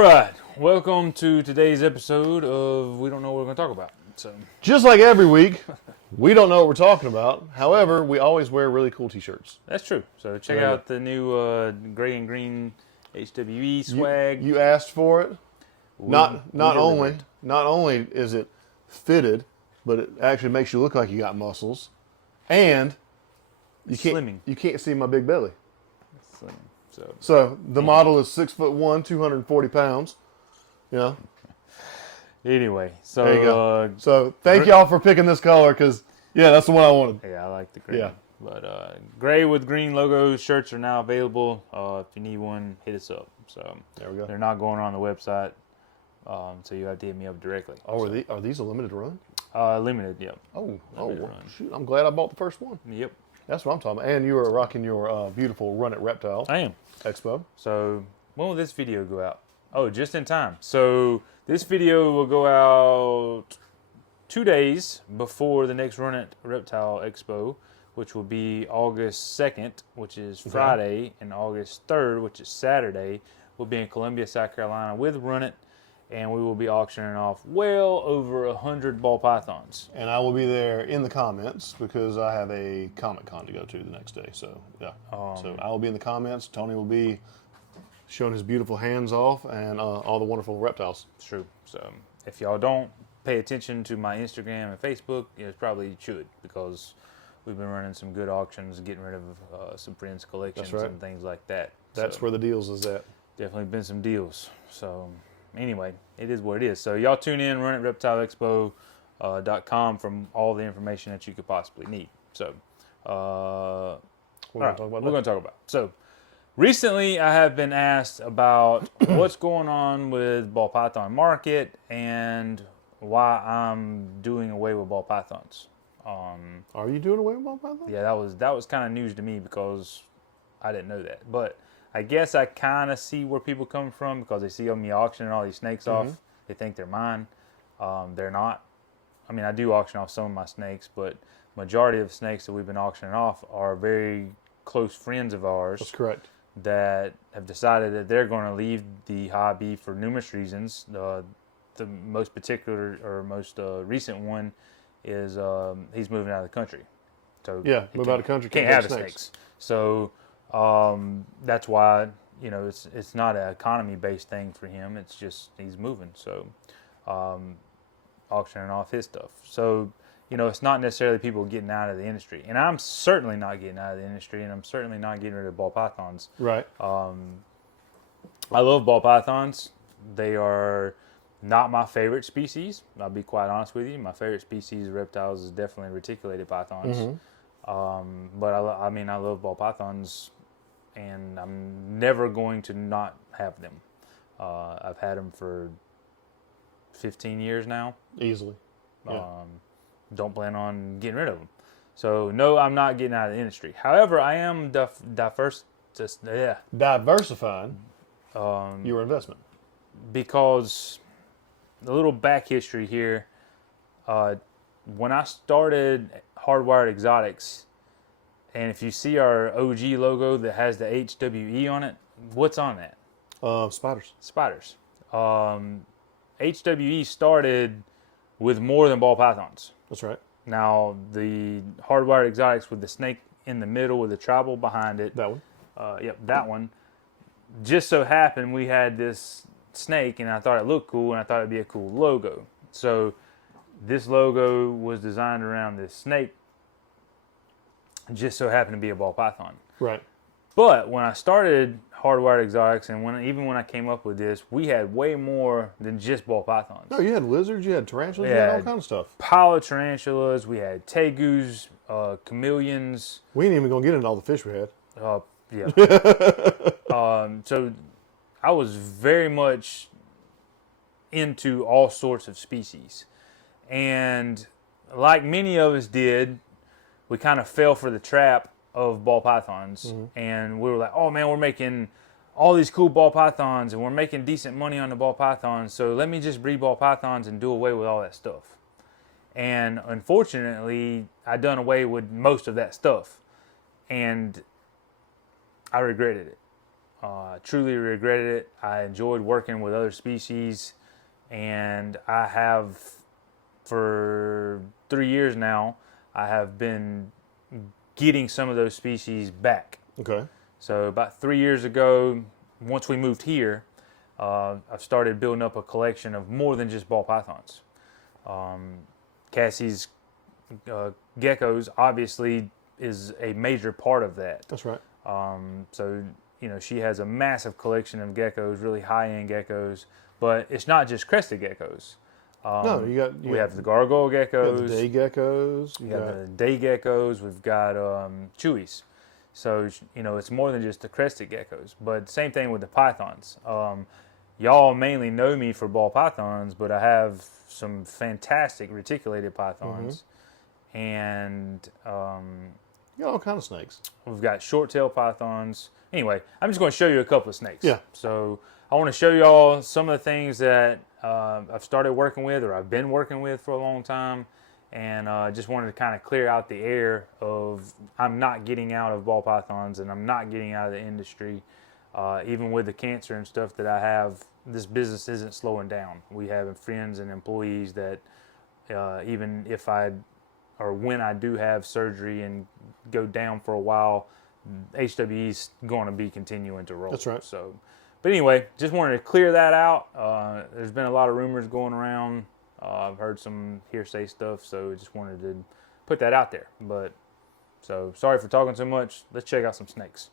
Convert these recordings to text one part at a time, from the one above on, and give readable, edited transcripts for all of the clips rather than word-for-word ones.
All right, welcome to today's episode of We Don't Know What We're Going to Talk About. So, just like every week, we don't know what we're talking about. However, we always wear really cool T-shirts. that's true. So check out the new gray and green HWE swag. You asked for it. Not only is it fitted, but it actually makes you look like you got muscles, and you can't see my big belly. Slimming. So the model is 6'1", 240 pounds. Yeah. Anyway, so there you go. So thank y'all for picking this color because that's the one I wanted. Yeah, I like the green. Yeah. But gray with green logo shirts are now available. If you need one, hit us up. So there we go. They're not going on the website, so you have to hit me up directly. Oh, are these a limited run? Limited, yep. Limited run. Shoot, I'm glad I bought the first one. Yep. That's what I'm talking about. And you were rocking your beautiful Run It Reptile. I am. Expo. So when will this video go out? Oh, just in time. So this video will go out 2 days before the next Run It Reptile Expo, which will be August 2nd, which is Friday, and August 3rd, which is Saturday. We'll be in Columbia, South Carolina with Run It, and we will be auctioning off well over 100 ball pythons. And I will be there in the comments because I have a Comic Con to go to the next day. So, yeah. So I will be in the comments. Tony will be showing his beautiful hands off and all the wonderful reptiles. True. So if y'all don't pay attention to my Instagram and Facebook, you probably should because we've been running some good auctions, getting rid of some friends' collections and things like that. That's where the deals is at. Definitely been some deals. So anyway, it is what it is. So y'all tune in, runnitreptileexpo.com from all the information that you could possibly need. So we're going to talk about. So recently I have been asked about what's going on with ball python market and why I'm doing away with ball pythons. Are you doing away with ball pythons? Yeah, that was kind of news to me because I didn't know that. But I guess I kind of see where people come from because they see me auctioning all these snakes off. They think they're mine. They're not. I mean, I do auction off some of my snakes, but majority of the snakes that we've been auctioning off are very close friends of ours. That's correct. That have decided that they're going to leave the hobby for numerous reasons. The most particular or most recent one is he's moving out of the country. So move out of the country. Can't have the snakes. So that's why it's not an economy based thing for him. It's just he's moving. So auctioning off his stuff. So it's not necessarily people getting out of the industry, and I'm certainly not getting out of the industry, and I'm certainly not getting rid of ball pythons. Right. I love ball pythons. They are not my favorite species. I'll be quite honest with you. My favorite species of reptiles is definitely reticulated pythons. But I love ball pythons, and I'm never going to not have them. I've had them for 15 years now. Easily. Yeah. Don't plan on getting rid of them. So no, I'm not getting out of the industry. However, I am diversifying your investment. Because a little back history here. When I started Hardwired Exotics, and if you see our OG logo that has the HWE on it, what's on that? Spiders. Spiders. HWE started with more than ball pythons. That's right. Now, the Hardwired Exotics with the snake in the middle with the tribal behind it. That one? Yep, that one. Just so happened we had this snake, and I thought it looked cool, and I thought it'd be a cool logo. So this logo was designed around this snake. Just so happened to be a ball python. Right. But when I started Hardwired Exotics, and even when I came up with this, we had way more than just ball pythons. No, you had lizards, you had tarantulas, you had all kinds of stuff. Pile of tarantulas, we had tegus, chameleons. We ain't even gonna get into all the fish we had. Yeah. So I was very much into all sorts of species. And like many of us did, we kind of fell for the trap of ball pythons. And we were like, oh man, we're making all these cool ball pythons and we're making decent money on the ball pythons. So let me just breed ball pythons and do away with all that stuff. And unfortunately, I done away with most of that stuff. And I regretted it. Truly regretted it. I enjoyed working with other species, and I have, for 3 years now, I have been getting some of those species back. Okay. So about 3 years ago, once we moved here, I've started building up a collection of more than just ball pythons. Cassie's geckos obviously is a major part of that. That's right. So, she has a massive collection of geckos, really high-end geckos, but it's not just crested geckos. No, We have the gargoyle geckos. The day geckos. We have the day geckos. We've got chewies. So, it's more than just the crested geckos. But same thing with the pythons. Y'all mainly know me for ball pythons, but I have some fantastic reticulated pythons. And you got all kind of snakes. we've got short-tail pythons. Anyway, I'm just going to show you a couple of snakes. Yeah. So I want to show y'all some of the things that I've started working with, or I've been working with for a long time, and just wanted to kind of clear out the air of I'm not getting out of ball pythons, and I'm not getting out of the industry. Even with the cancer and stuff that I have, this business isn't slowing down. We have friends and employees that even if when I do have surgery and go down for a while, HWE is going to be continuing to roll. That's right. So, but anyway, just wanted to clear that out. There's been a lot of rumors going around. I've heard some hearsay stuff, so just wanted to put that out there. But so sorry for talking so much. Let's check out some snakes.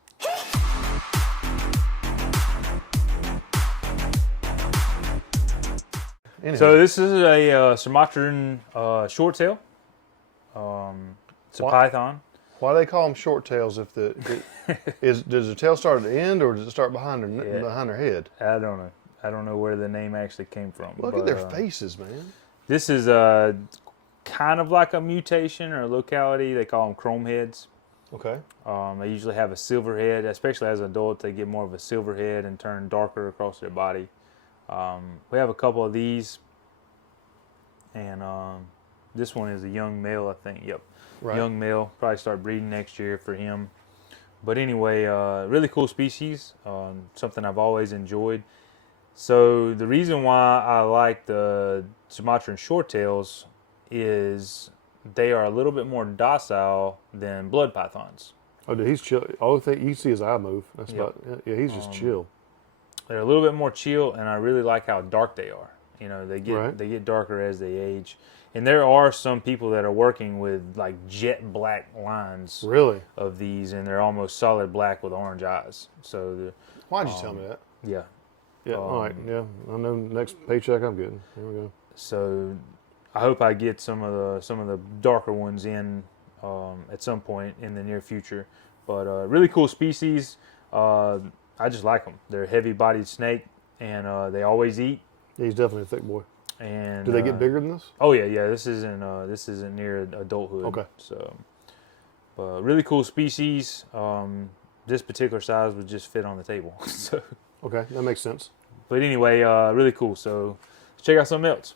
Anyway. So this is a Somatron short-tail. It's a python. Why do they call them short tails? If does the tail start at the end, or does it start behind her head? I don't know. I don't know where the name actually came from. Look at their faces, man. This is kind of like a mutation or a locality. They call them chrome heads. Okay. They usually have a silver head, especially as adults. They get more of a silver head and turn darker across their body. We have a couple of these, and this one is a young male, I think. Yep. Right. Young male, probably start breeding next year for him. But anyway, really cool species, something I've always enjoyed. So the reason why I like the Sumatran shorttails is they are a little bit more docile than blood pythons. Oh, dude, he's chill. All thing you see his eye move. That's he's just chill. They're a little bit more chill, and I really like how dark they are. They get darker as they age. And there are some people that are working with like jet black lines of these, and they're almost solid black with orange eyes. So why'd you tell me that? Yeah. Yeah. All right. Yeah. I know. Next paycheck I'm getting. Here we go. So I hope I get some of the darker ones in at some point in the near future. But really cool species. I just like them. They're a heavy-bodied snake, and they always eat. Yeah, he's definitely a thick boy. And do they get bigger than this? Oh yeah. This isn't near adulthood. Okay. So, really cool species. This particular size would just fit on the table. So. Okay, that makes sense. But anyway, really cool. So let's check out something else.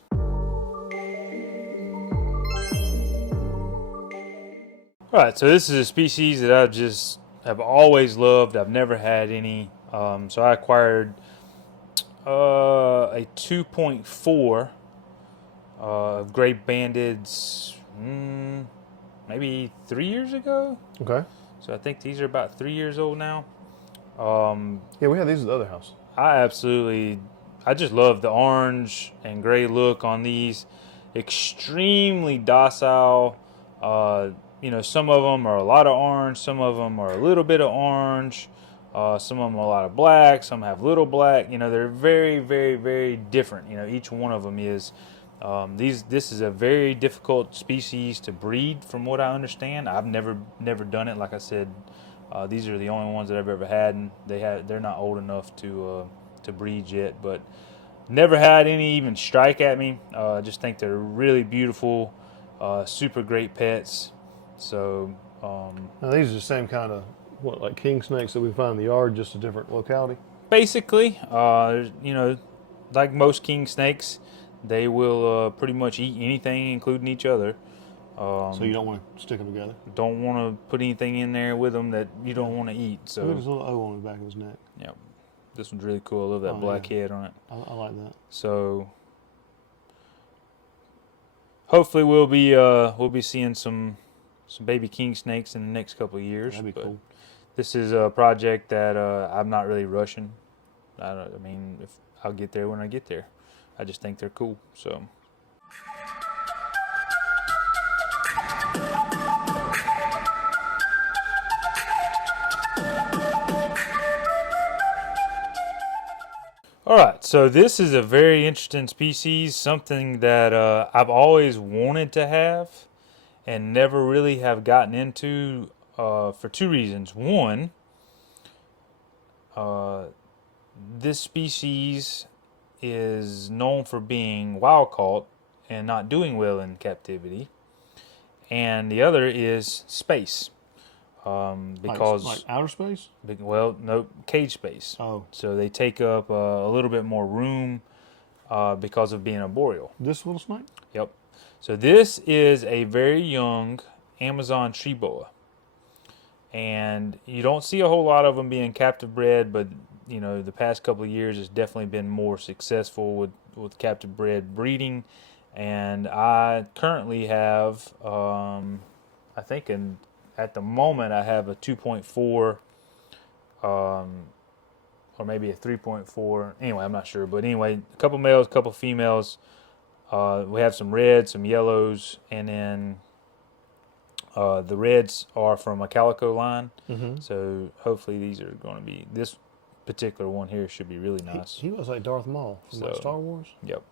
All right, so this is a species that I've always loved. I've never had any. So I acquired a 2.4 of gray bandeds maybe 3 years ago. Okay. So I think these are about 3 years old now. Yeah, we had these at the other house. I just love the orange and gray look on these. Extremely docile. Some of them are a lot of orange. Some of them are a little bit of orange. Some of them are a lot of black. Some have little black. They're very, very, very different. Each one of them is. This is a very difficult species to breed, from what I understand. I've never done it. Like I said, these are the only ones that I've ever had, and they're not old enough to breed yet. But never had any even strike at me. I just think they're really beautiful, super great pets. So now these are the same kind of like king snakes that we find in the yard, just a different locality. Basically, like most king snakes, they will pretty much eat anything, including each other. So you don't want to stick them together? Don't want to put anything in there with them that you don't want to eat. So look at this little O on the back of his neck. Yep. This one's really cool. I love that black head on it. I like that. So hopefully we'll be seeing some baby king snakes in the next couple of years. That'd be cool. This is a project that I'm not really rushing. I mean, if I'll get there when I get there. I just think they're cool. So. All right, so this is a very interesting species, something that I've always wanted to have and never really have gotten into for two reasons. One, this species is known for being wild caught and not doing well in captivity. And the other is space. Because like outer space? Well, no, cage space. Oh. So they take up a little bit more room because of being a boreal. This little snake? Yep. So this is a very young Amazon Treeboa. And you don't see a whole lot of them being captive bred, but you know, the past couple of years it's definitely been more successful with captive bred breeding. And I currently have, I think at the moment I have a 2.4 or maybe a 3.4. Anyway, I'm not sure. But anyway, a couple males, a couple females. We have some reds, some yellows, and then the reds are from a calico line. Mm-hmm. So hopefully these are going to be, this particular one here should be really nice. He was like Darth Maul from like Star Wars. Yep.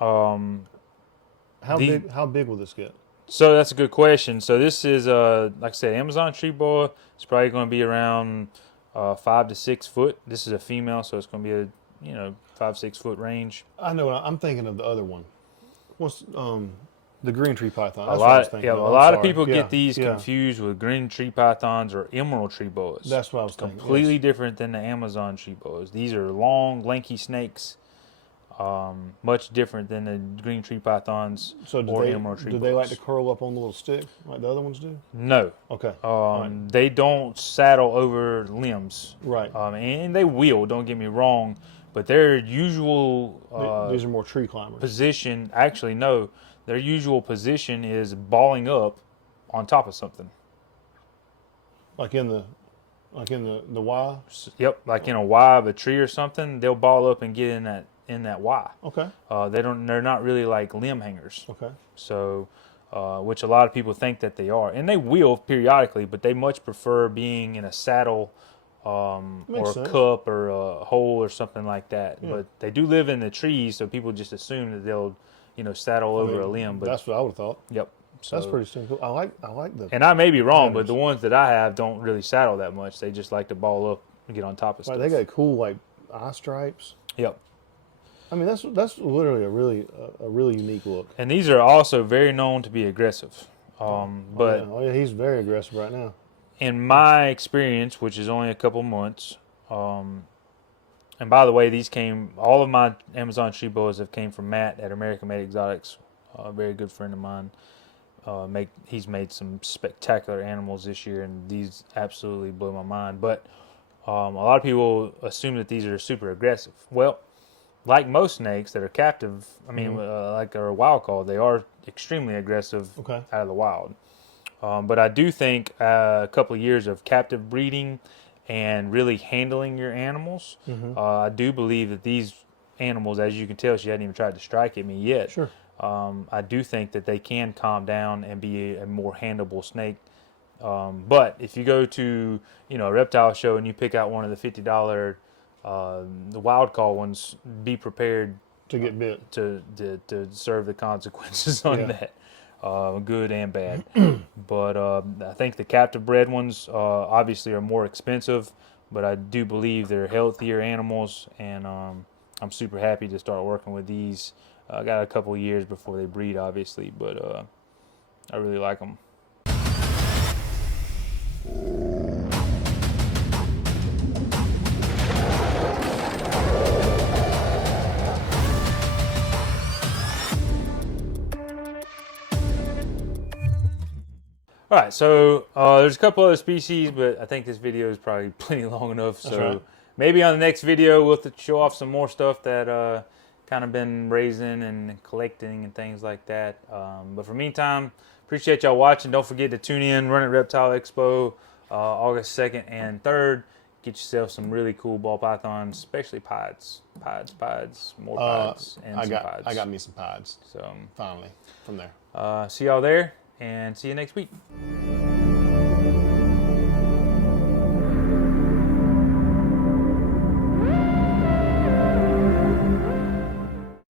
How big will this get? So that's a good question. So this is, like I said, Amazon Treeboa. It's probably going to be around 5 to 6 foot. This is a female, so it's going to be a 5-6 foot range. I know. I'm thinking of the other one. What's the green tree python? That's a lot of people get these confused with green tree pythons or emerald Treeboas. That's what I was thinking. Completely different than the Amazon Treeboas. These are long, lanky snakes. Much different than the green tree pythons or emerald Treeboas. Do they like to curl up on the little stick like the other ones do? No. Okay. They don't saddle over limbs. Right. And they will, don't get me wrong, but their usual these are more tree climbers. Position, actually no, their usual position is balling up on top of something. Like in the Y? Yep, like in a Y of a tree or something, they'll ball up and get in that Y. Okay. They're not really like limb hangers. Okay. So, which a lot of people think that they are, and they will periodically, but they much prefer being in a saddle, or a cup or a hole or something like that. Yeah. But they do live in the trees, so people just assume that they'll, saddle over a limb. But that's what I would have thought. Yep. So, that's pretty simple. I like the. And I may be wrong, but the ones that I have don't really saddle that much. They just like to ball up and get on top of stuff. They got cool like eye stripes. Yep. I mean, that's literally a really unique look. And these are also very known to be aggressive. But he's very aggressive right now. In my experience, which is only a couple months, and by the way, all of my Amazon Treeboas have came from Matt at American Made Exotics, a very good friend of mine. He's made some spectacular animals this year, and these absolutely blow my mind. But a lot of people assume that these are super aggressive. Well, like most snakes that are captive, like are wild caught, they are extremely aggressive out of the wild. But I do think a couple of years of captive breeding and really handling your animals, I do believe that these animals, as you can tell, she hadn't even tried to strike at me yet. Sure. I do think that they can calm down and be a more handleable snake. But if you go to a reptile show and you pick out one of the $50 the wild caught ones, be prepared to get bit to serve the consequences on that, good and bad. But I think the captive bred ones obviously are more expensive, but I do believe they're healthier animals, and I'm super happy to start working with these. I got a couple of years before they breed, obviously, but I really like them. All right, so there's a couple other species, but I think this video is probably plenty long enough. So right. maybe on the next video we'll show off some more stuff that kind of been raising and collecting and things like that. But for meantime, appreciate y'all watching. Don't forget to tune in, Run It Reptile Expo, August 2nd and 3rd. Get yourself some really cool ball pythons, especially pods, more pods, and some pods. I got me some pods. So finally from there. See y'all there, and see you next week.